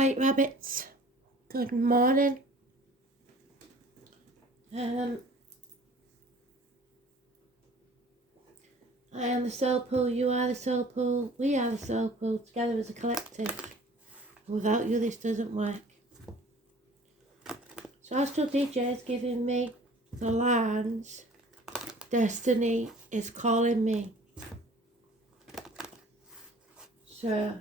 white rabbits. Good morning. I am the soul pool, you are the soul pool, we are the soul pool, together as a collective. Without you this doesn't work. So Astral DJ is giving me the lines. Destiny is calling me. So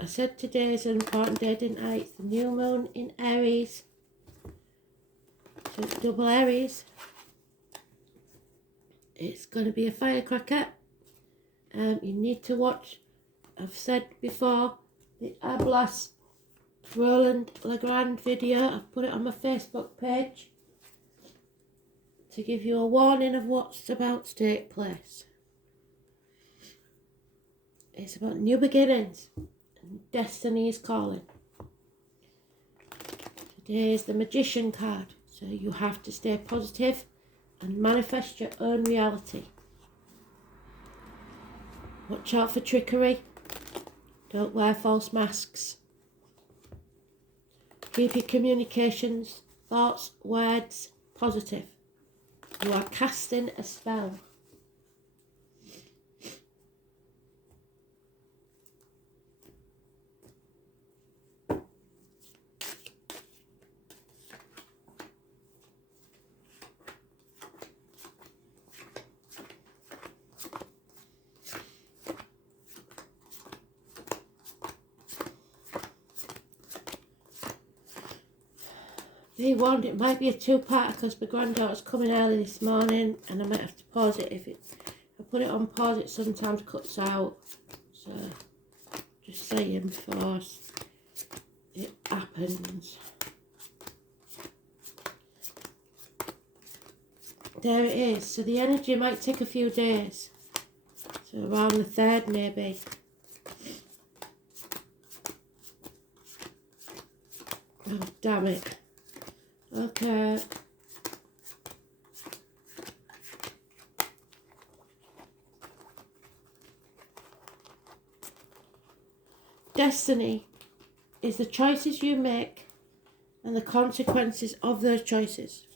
I said today is an important day, didn't I? It's the new moon in Aries. So it's double Aries. It's going to be a firecracker. You need to watch, I've said before, the Ablas Roland Legrand video. I've put it on my Facebook page to give you a warning of what's about to take place. It's about new beginnings. And destiny is calling. Today is the Magician card. So you have to stay positive and manifest your own reality. Watch out for trickery. Don't wear false masks. Keep your communications, thoughts, words positive. You are casting a spell. Be warned, it might be a two-parter because my granddaughter's coming early this morning and I might have to pause it. If I put it on pause, it sometimes cuts out. So, just saying before it happens. There it is. So the energy might take a few days. So around the 3rd maybe. Oh, damn it. Okay. Destiny is the choices you make and the consequences of those choices.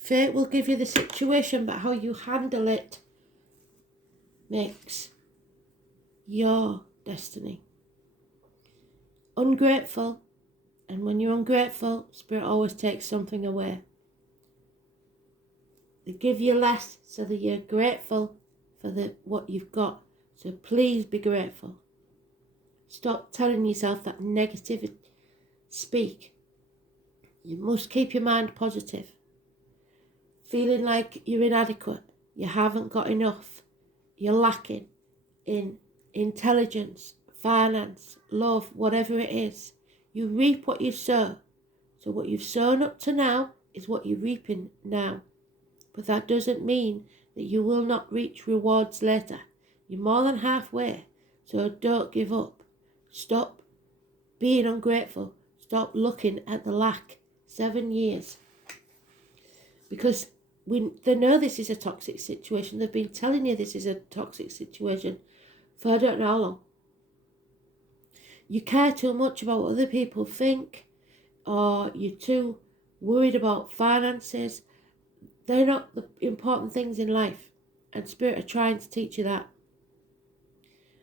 Fate will give you the situation, but how you handle it makes your destiny. Ungrateful. And when you're ungrateful, Spirit always takes something away. They give you less so that you're grateful for what you've got. So please be grateful. Stop telling yourself that negative speak. You must keep your mind positive. Feeling like you're inadequate, you haven't got enough, you're lacking in intelligence, finance, love, whatever it is. You reap what you sow. So what you've sown up to now is what you're reaping now. But that doesn't mean that you will not reach rewards later. You're more than halfway. So don't give up. Stop being ungrateful. Stop looking at the lack. 7 years. Because they know this is a toxic situation. They've been telling you this is a toxic situation for I don't know how long. You care too much about what other people think, or you're too worried about finances. They're not the important things in life, and Spirit are trying to teach you that.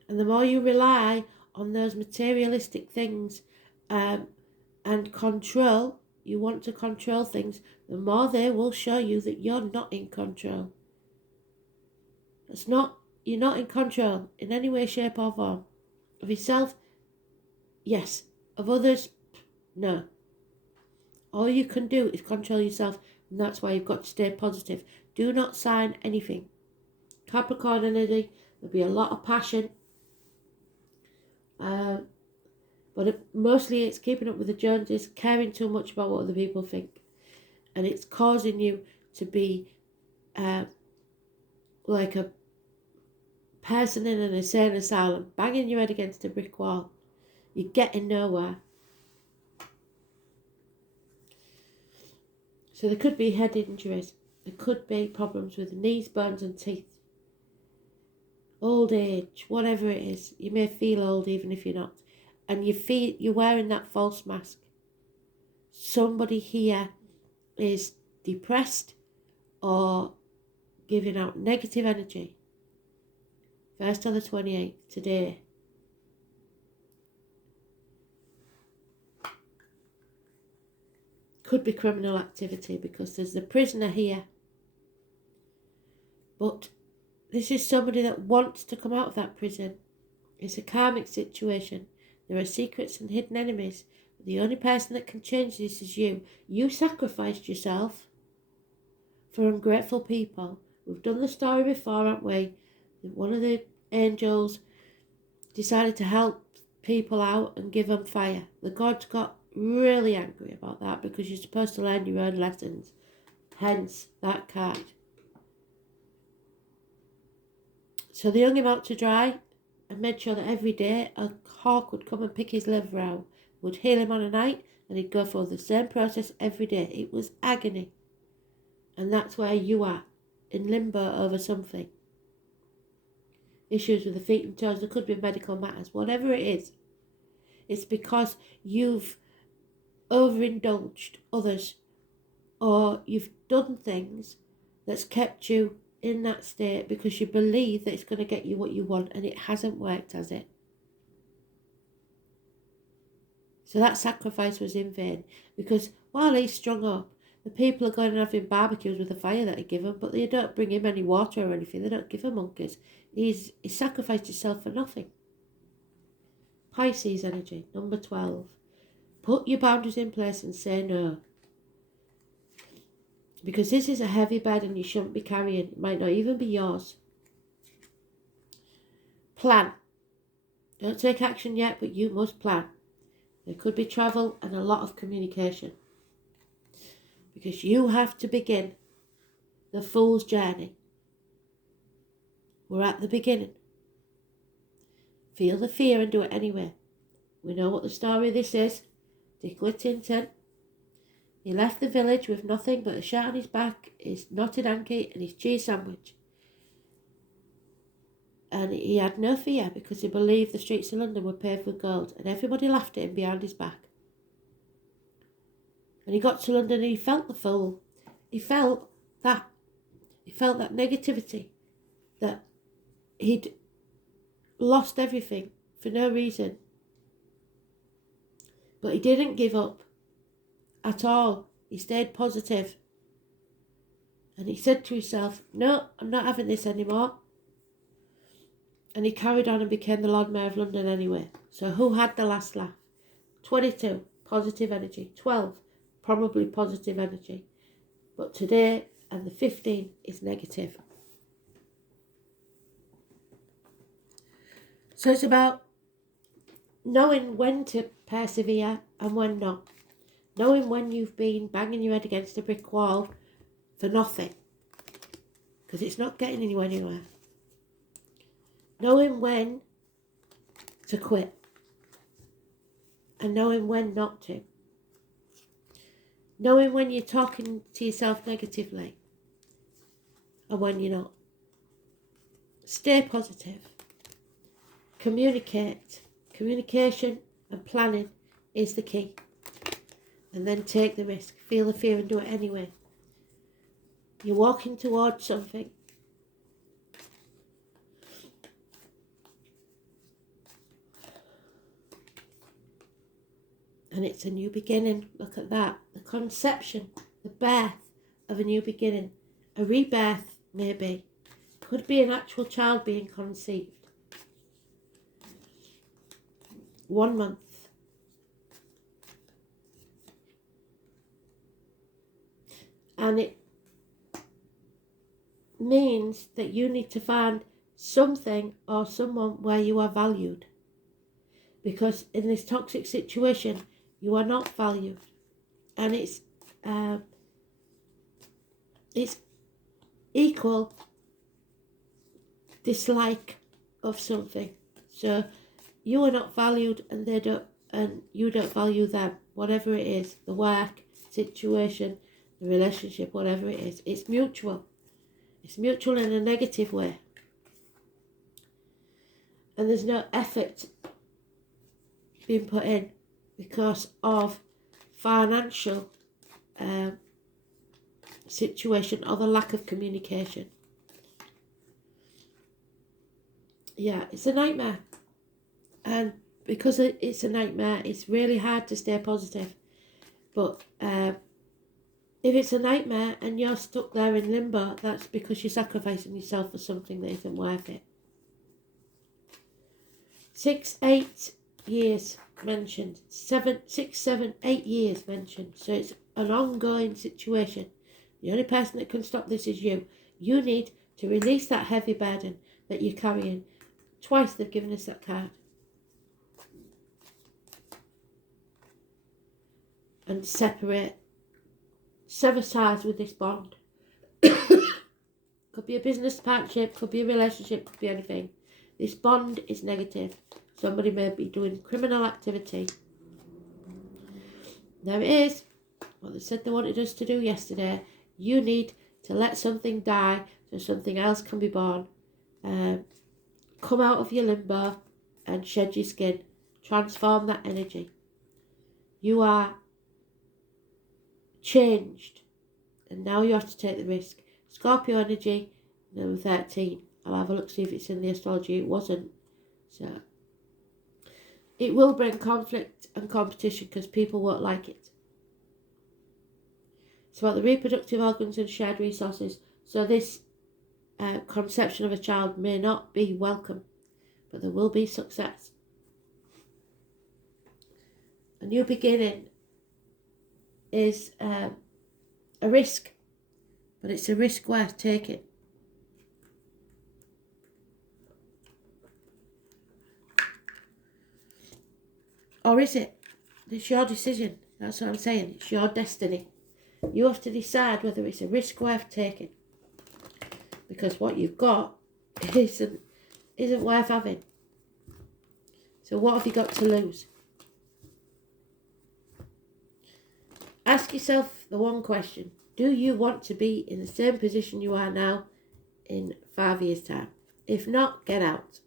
And the more you rely on those materialistic things and control, you want to control things, the more they will show you that you're not in control. You're not in control in any way, shape or form. Of yourself, yes. Of others, no. All you can do is control yourself, and that's why you've got to stay positive. Do not sign anything. Capricorn energy, there'll be a lot of passion. But mostly it's keeping up with the Joneses, caring too much about what other people think. And it's causing you to be like a person in an insane asylum, banging your head against a brick wall. You're getting nowhere. So there could be head injuries. There could be problems with knees, bones and teeth. Old age, whatever it is. You may feel old even if you're not. and you feel you're wearing that false mask. Somebody here is depressed or giving out negative energy. 1st to the 28th, today. Could be criminal activity because there's the prisoner here. But this is somebody that wants to come out of that prison. It's a karmic situation. There are secrets and hidden enemies. The only person that can change this is you. You sacrificed yourself for ungrateful people. We've done the story before, haven't we? One of the angels decided to help people out and give them fire. The gods got really angry about that because you're supposed to learn your own lessons. Hence that card. So they hung him out to dry and made sure that every day a hawk would come and pick his liver out, would heal him on a night, and he'd go through the same process every day. It was agony. And that's where you are, in limbo over something. Issues with the feet and toes, there could be medical matters, whatever it is. It's because you've overindulged others or you've done things that's kept you in that state because you believe that it's going to get you what you want, and it hasn't worked, has it? So that sacrifice was in vain, because while he's strung up, the people are going and having barbecues with the fire that he given, but they don't bring him any water or anything. They don't give him monkeys. He sacrificed himself for nothing. Pisces energy, number 12. Put your boundaries in place and say no. Because this is a heavy burden you shouldn't be carrying. It might not even be yours. Plan. Don't take action yet, but you must plan. There could be travel and a lot of communication. Because you have to begin the fool's journey. We're at the beginning. Feel the fear and do it anyway. We know what the story of this is. Dick Whittington. He left the village with nothing but a shirt on his back, his knotted hanky and his cheese sandwich. And he had no fear because he believed the streets of London were paved with gold, and everybody laughed at him behind his back. And he got to London and he felt the fool. He felt that negativity, that he'd lost everything for no reason. But he didn't give up at all. He stayed positive. And he said to himself, no, I'm not having this anymore. And he carried on and became the Lord Mayor of London anyway. So who had the last laugh? 22, positive energy. 12, probably positive energy. But today, and the 15 is negative. So it's about knowing when to persevere and when not. Knowing when you've been banging your head against a brick wall for nothing. Because it's not getting you anywhere. Knowing when to quit. And knowing when not to. Knowing when you're talking to yourself negatively. And when you're not. Stay positive. Communicate. Communication and planning is the key. And then take the risk. Feel the fear and do it anyway. You're walking towards something. And it's a new beginning. Look at that. The conception, the birth of a new beginning. A rebirth, maybe. Could be an actual child being conceived. 1 month. And it means that you need to find something or someone where you are valued. Because in this toxic situation, you are not valued. And it's equal dislike of something. So you are not valued and they don't, and you don't value them. Whatever it is, the work, situation, the relationship, whatever it is, it's mutual. It's mutual in a negative way. And there's no effort being put in because of financial situation or the lack of communication. Yeah, it's a nightmare. And because it's a nightmare, it's really hard to stay positive. But if it's a nightmare and you're stuck there in limbo, that's because you're sacrificing yourself for something that isn't worth it. 6, 8 years mentioned. 6, 7, 8 years mentioned. So it's an ongoing situation. The only person that can stop this is you. You need to release that heavy burden that you're carrying. Twice they've given us that card. And separate. Sever ties with this bond. Could be a business partnership, could be a relationship, could be anything. This bond is negative. Somebody may be doing criminal activity. There it is. What they said they wanted us to do yesterday. You need to let something die so something else can be born. Come out of your limbo and shed your skin. Transform that energy. You are changed. And now you have to take the risk. Scorpio energy, number 13. I'll have a look, see if it's in the astrology. It wasn't. So it will bring conflict and competition because people won't like it. It's about the reproductive organs and shared resources. So this conception of a child may not be welcome, but there will be success. A new beginning is a risk, but it's a risk worth taking. Or is it? It's your decision. That's what I'm saying. It's your destiny. You have to decide whether it's a risk worth taking. Because what you've got isn't worth having. So what have you got to lose? Ask yourself the one question. Do you want to be in the same position you are now in 5 years' time? If not, get out.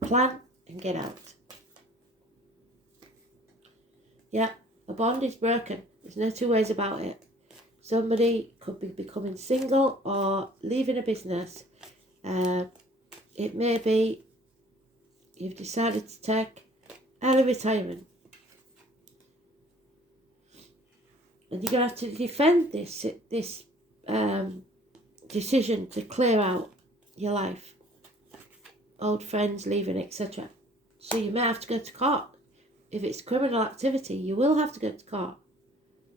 Plan and get out. Yeah, a bond is broken. There's no two ways about it. Somebody could be becoming single or leaving a business. It may be you've decided to take early retirement. And you're going to have to defend this decision to clear out your life. Old friends leaving, etc. So you may have to go to court. If it's criminal activity, you will have to go to court.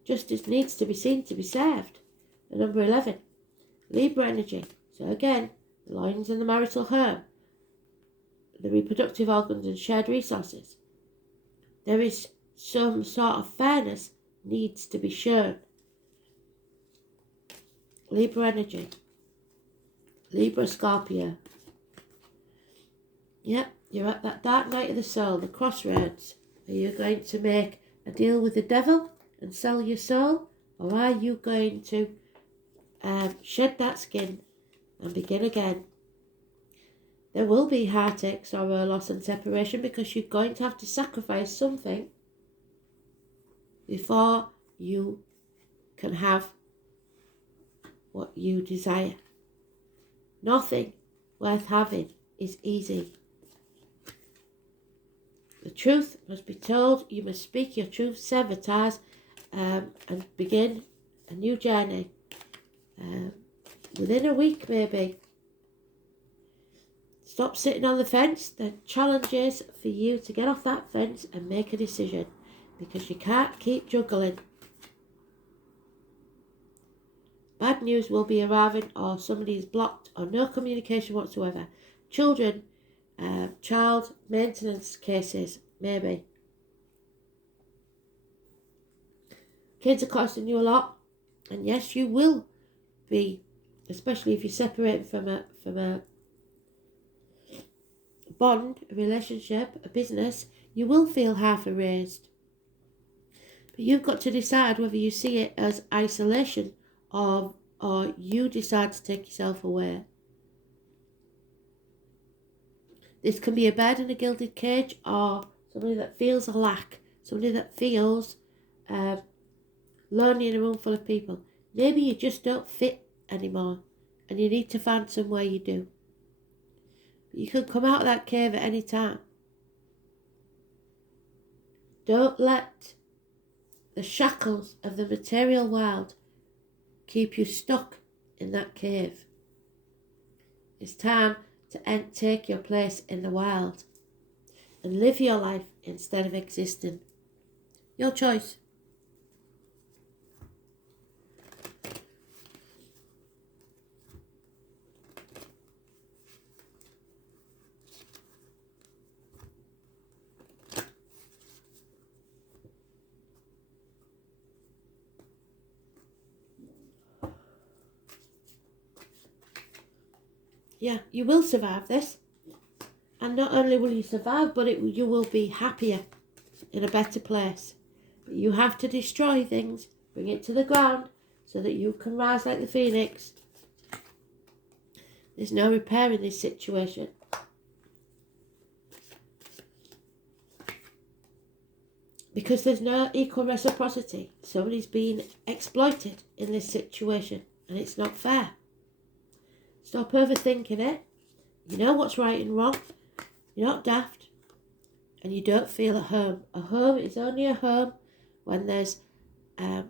Justice needs to be seen to be served. And number 11, Libra energy. So again, the loins and the marital home, the reproductive organs and shared resources. There is some sort of fairness needs to be shown. Libra energy. Libra Scorpio. Yep, you're at that dark night of the soul, the crossroads. Are you going to make a deal with the devil and sell your soul? Or are you going to shed that skin and begin again? There will be heartache, sorrow, loss and separation because you're going to have to sacrifice something before you can have what you desire. Nothing worth having is easy. The truth must be told. You must speak your truth, sever ties, and begin a new journey. Within a week, maybe. Stop sitting on the fence. The challenge is for you to get off that fence and make a decision, because you can't keep juggling. Bad news will be arriving, or somebody is blocked, or no communication whatsoever. Children, child maintenance cases, maybe. Kids are costing you a lot, and yes, you will be, especially if you're separating from a bond, a relationship, a business, you will feel half erased. But you've got to decide whether you see it as isolation or you decide to take yourself away. This can be a bird in a gilded cage or somebody that feels a lack, somebody that feels lonely in a room full of people. Maybe you just don't fit anymore and you need to find somewhere you do. But you can come out of that cave at any time. Don't let the shackles of the material world keep you stuck in that cave. It's time to take your place in the world and live your life instead of existing. Your choice. Yeah, you will survive this. And not only will you survive, but you will be happier, in a better place. But you have to destroy things, bring it to the ground, so that you can rise like the phoenix. There's no repairing this situation. Because there's no equal reciprocity. Somebody's been exploited in this situation, and it's not fair. Stop overthinking it. You know what's right and wrong. You're not daft. And you don't feel at home. A home is only a home when there's a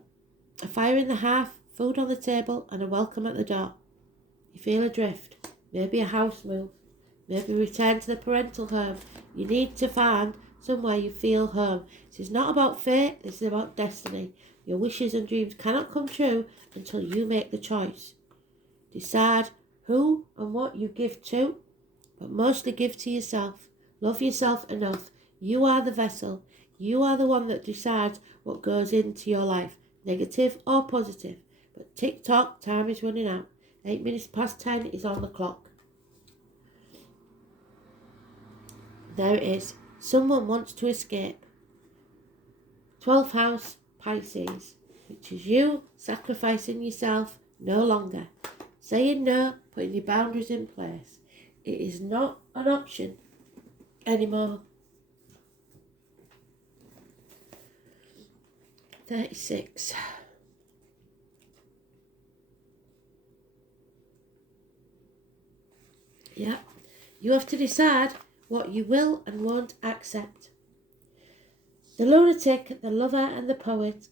fire in the hearth, food on the table, and a welcome at the door. You feel adrift. Maybe a house move. Maybe return to the parental home. You need to find somewhere you feel home. This is not about fate. This is about destiny. Your wishes and dreams cannot come true until you make the choice. Decide who and what you give to, but mostly give to yourself. Love yourself enough. You are the vessel. You are the one that decides what goes into your life, negative or positive. But tick-tock, time is running out. 8 minutes past 10 is on the clock. There it is. Someone wants to escape. 12th house, Pisces, which is you sacrificing yourself no longer. Saying no, putting your boundaries in place. It is not an option anymore. 36. Yeah, you have to decide what you will and won't accept. The lunatic, the lover and the poet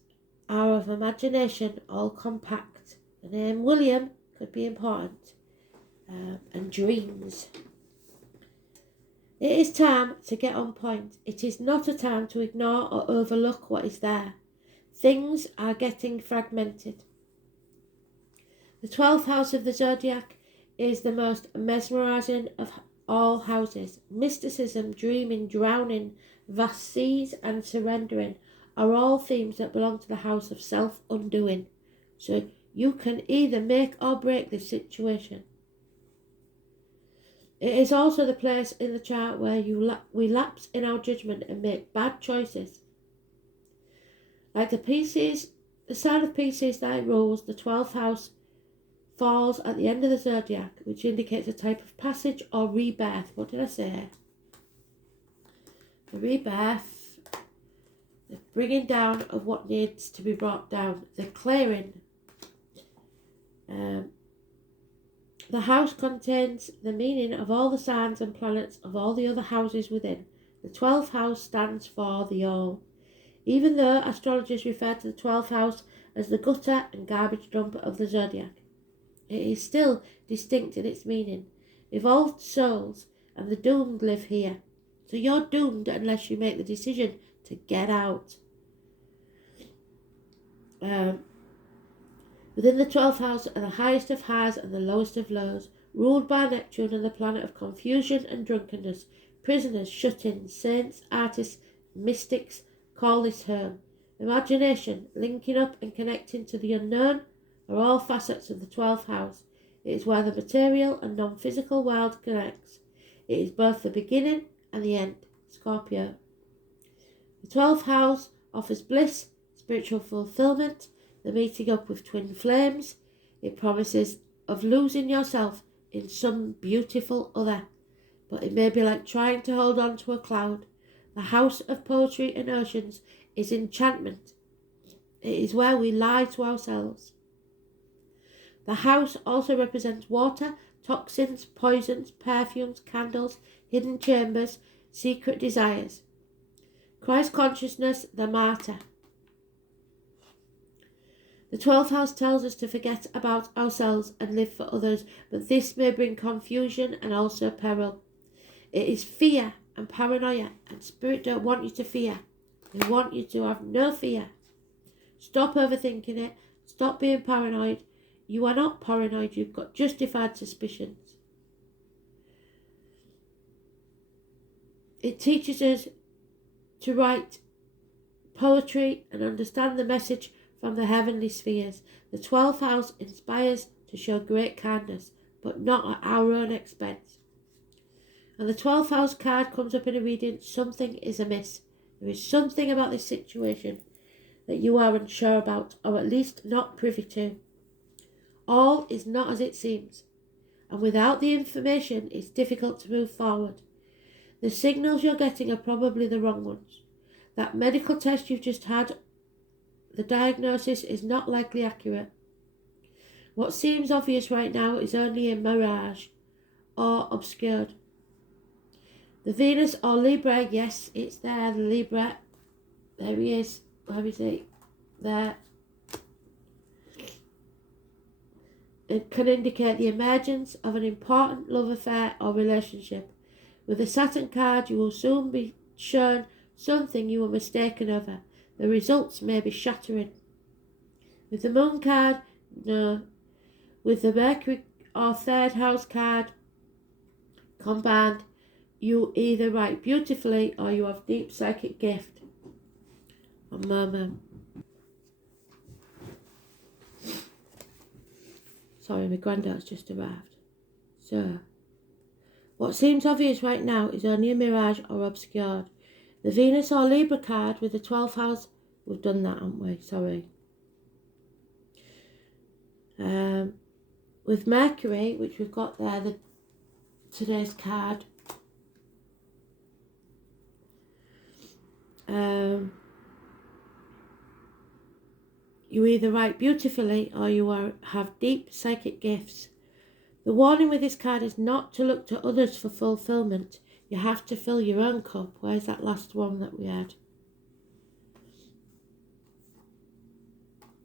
are of imagination all compact. The name William could be important. And dreams. It is time to get on point. It is not a time to ignore or overlook what is there. Things are getting fragmented. The 12th house of the zodiac is the most mesmerizing of all houses. Mysticism, dreaming, drowning, vast seas and surrendering are all themes that belong to the house of self-undoing. So you can either make or break this situation. It is also the place in the chart where we lapse in our judgment and make bad choices. Like the sign of Pisces that rules, the 12th house falls at the end of the zodiac, which indicates a type of passage or rebirth. What did I say? The rebirth, the bringing down of what needs to be brought down, the clearing. The house contains the meaning of all the signs and planets of all the other houses within. The 12th house stands for the all. Even though astrologers refer to the 12th house as the gutter and garbage dump of the zodiac, it is still distinct in its meaning. Evolved souls and the doomed live here. So you're doomed unless you make the decision to get out. Within the 12th house are the highest of highs and the lowest of lows, ruled by Neptune and the planet of confusion and drunkenness. Prisoners, shut-ins, saints, artists, mystics call this home. Imagination, linking up and connecting to the unknown are all facets of the 12th house. It is where the material and non-physical world connects. It is both the beginning and the end. Scorpio. The 12th house offers bliss, spiritual fulfillment, the meeting up with twin flames. It promises of losing yourself in some beautiful other, but it may be like trying to hold on to a cloud. The house of poetry and oceans is enchantment. It is where we lie to ourselves. The house also represents water, toxins, poisons, perfumes, candles, hidden chambers, secret desires. Christ consciousness, the martyr. The 12th house tells us to forget about ourselves and live for others, but this may bring confusion and also peril. It is fear and paranoia, and Spirit don't want you to fear. They want you to have no fear. Stop overthinking it. Stop being paranoid. You are not paranoid. You've got justified suspicions. It teaches us to write poetry and understand the message from the heavenly spheres. The 12th house inspires to show great kindness, but not at our own expense. And the 12th house card comes up in a reading, something is amiss. There is something about this situation that you are unsure about, or at least not privy to. All is not as it seems, and without the information it's difficult to move forward. The signals you're getting are probably the wrong ones. That medical test you've just had, the diagnosis is not likely accurate. What seems obvious right now is only a mirage or obscured. The Venus or Libra, yes, it's there, the Libra. There he is. Where is he? There. It can indicate the emergence of an important love affair or relationship. With the Saturn card, you will soon be shown something you were mistaken over. The results may be shattering. With the Moon card, no. With the Mercury or 3rd house card combined, you either write beautifully or you have deep psychic gift. One moment. Sorry, my granddad's just arrived. So, what seems obvious right now is only a mirage or obscured. The Venus or Libra card with the 12th house, we've done that, haven't we? Sorry. With Mercury, which we've got there, today's card. You either write beautifully or you have deep psychic gifts. The warning with this card is not to look to others for fulfillment. You have to fill your own cup. Where's that last one that we had?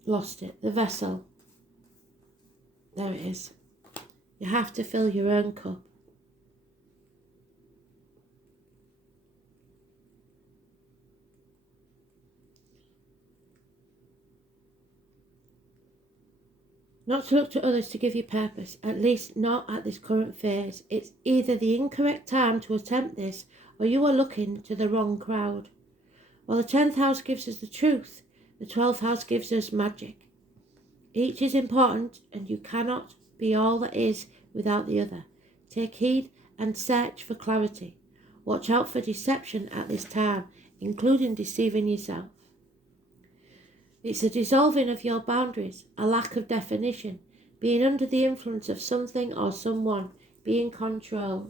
Lost it. The vessel. There it is. You have to fill your own cup. Not to look to others to give you purpose, at least not at this current phase. It's either the incorrect time to attempt this, or you are looking to the wrong crowd. While the 10th house gives us the truth, the 12th house gives us magic. Each is important, and you cannot be all that is without the other. Take heed and search for clarity. Watch out for deception at this time, including deceiving yourself. It's a dissolving of your boundaries, a lack of definition, being under the influence of something or someone, being controlled.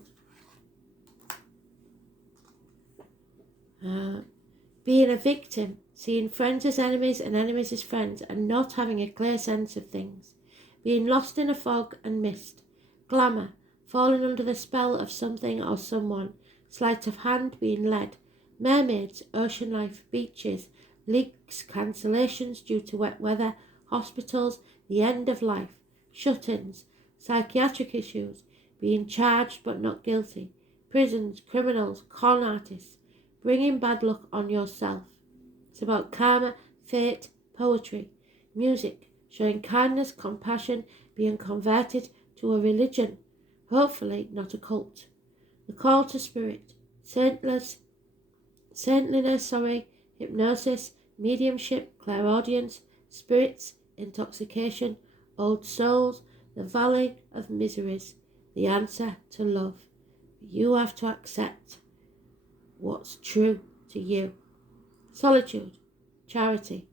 Being a victim, seeing friends as enemies and enemies as friends, and not having a clear sense of things. Being lost in a fog and mist. Glamour, falling under the spell of something or someone. Sleight of hand, being led. Mermaids, ocean life, beaches, leaks, cancellations due to wet weather, hospitals, the end of life, shut-ins, psychiatric issues, being charged but not guilty, prisons, criminals, con artists, bringing bad luck on yourself. It's about karma, fate, poetry, music, showing kindness, compassion, being converted to a religion, hopefully not a cult. The call to spirit, saintliness, hypnosis, mediumship, clairaudience, spirits, intoxication, old souls, the valley of miseries, the answer to love. You have to accept what's true to you. Solitude, charity,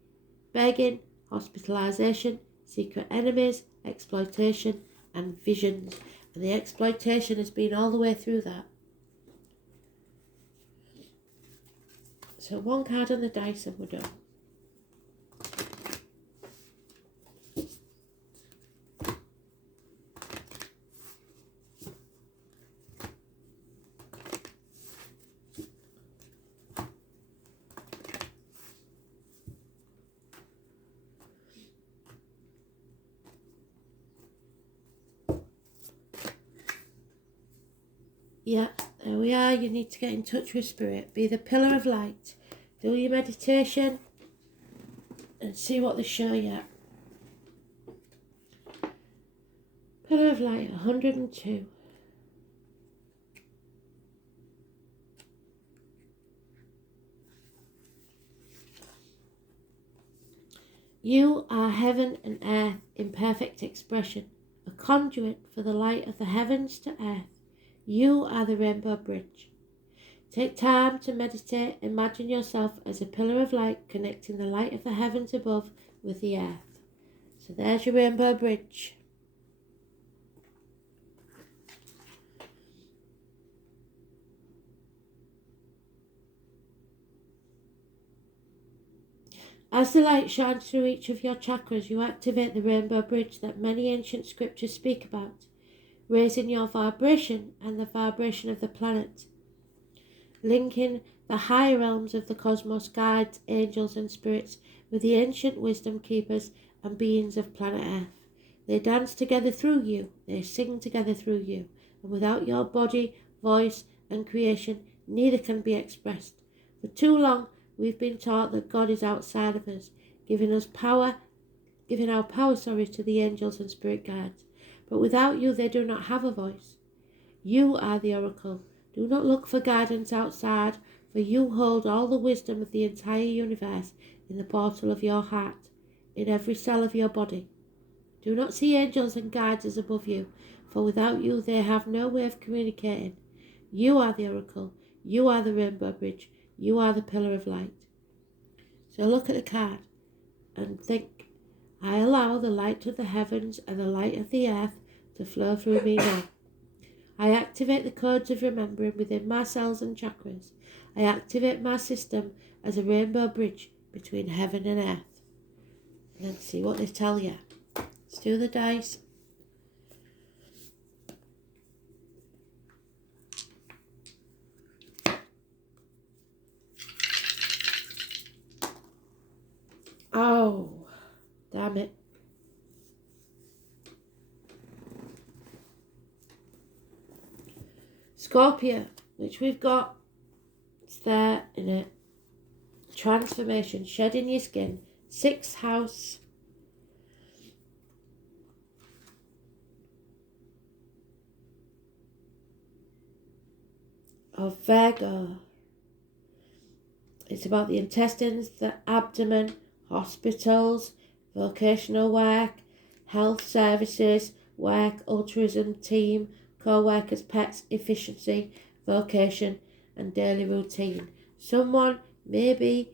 begging, hospitalization, secret enemies, exploitation, and visions. And the exploitation has been all the way through that. So one card on the dice and we're done. Yeah, there we are. You need to get in touch with Spirit. Be the pillar of light. Do your meditation and see what they show you. Pillar of light, 102. You are heaven and earth in perfect expression, a conduit for the light of the heavens to earth. You are the rainbow bridge. Take time to meditate. Imagine yourself as a pillar of light connecting the light of the heavens above with the earth. So there's your rainbow bridge. As the light shines through each of your chakras, you activate the rainbow bridge that many ancient scriptures speak about, raising your vibration and the vibration of the planet, linking the higher realms of the cosmos, guides, angels and spirits with the ancient wisdom keepers and beings of planet Earth. They dance together through you, they sing together through you, and without your body, voice and creation, neither can be expressed. For too long, we've been taught that God is outside of us, giving our power to the angels and spirit guides. But without you, they do not have a voice. You are the oracle. Do not look for guidance outside, for you hold all the wisdom of the entire universe in the portal of your heart, in every cell of your body. Do not see angels and guides as above you, for without you, they have no way of communicating. You are the oracle. You are the rainbow bridge. You are the pillar of light. So look at the card and think, I allow the light of the heavens and the light of the earth to flow through me now. I activate the codes of remembering within my cells and chakras. I activate my system as a rainbow bridge between heaven and earth. And then see what they tell you. Let's do the dice. Oh, damn it. Scorpio, which we've got, it's there in a transformation, shedding your skin, 6th house. Of Virgo. It's about the intestines, the abdomen, hospitals, vocational work, health services, work, altruism, team, co-workers, pets, efficiency, vocation and daily routine. Someone may be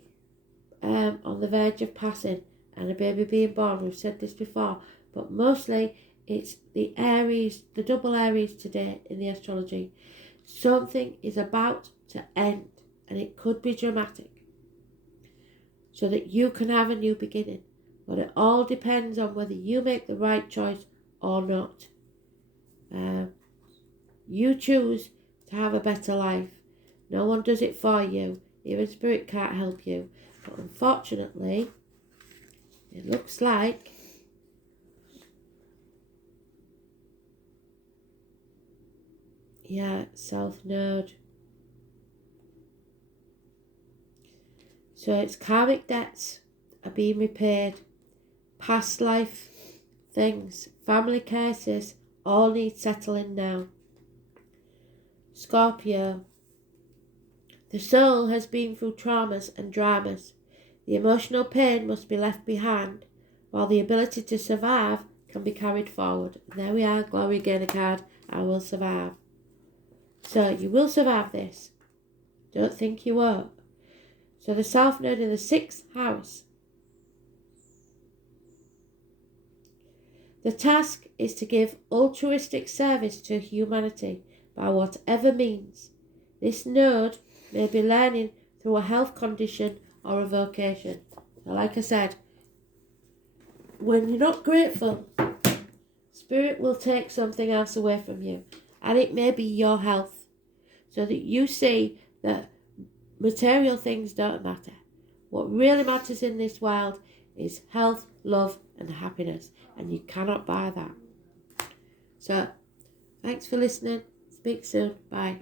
on the verge of passing and a baby being born. We've said this before, but mostly it's the Aries, the double Aries today in the astrology. Something is about to end and it could be dramatic so that you can have a new beginning. But it all depends on whether you make the right choice or not. You choose to have a better life. No one does it for you. Even spirit can't help you. But unfortunately, it looks like South Node. So it's karmic debts are being repaid. Past life things, family cases, all need settling now. Scorpio. The soul has been through traumas and dramas. The emotional pain must be left behind, while the ability to survive can be carried forward. There we are, Glory Gainer card. I will survive. So you will survive this. Don't think you won't. So the South Node in the 6th house. The task is to give altruistic service to humanity by whatever means. This node may be learning through a health condition or a vocation. So like I said, when you're not grateful, Spirit will take something else away from you, and it may be your health, so that you see that material things don't matter. What really matters in this world is health, love, and happiness, and you cannot buy that. So, thanks for listening. Speak soon. Bye.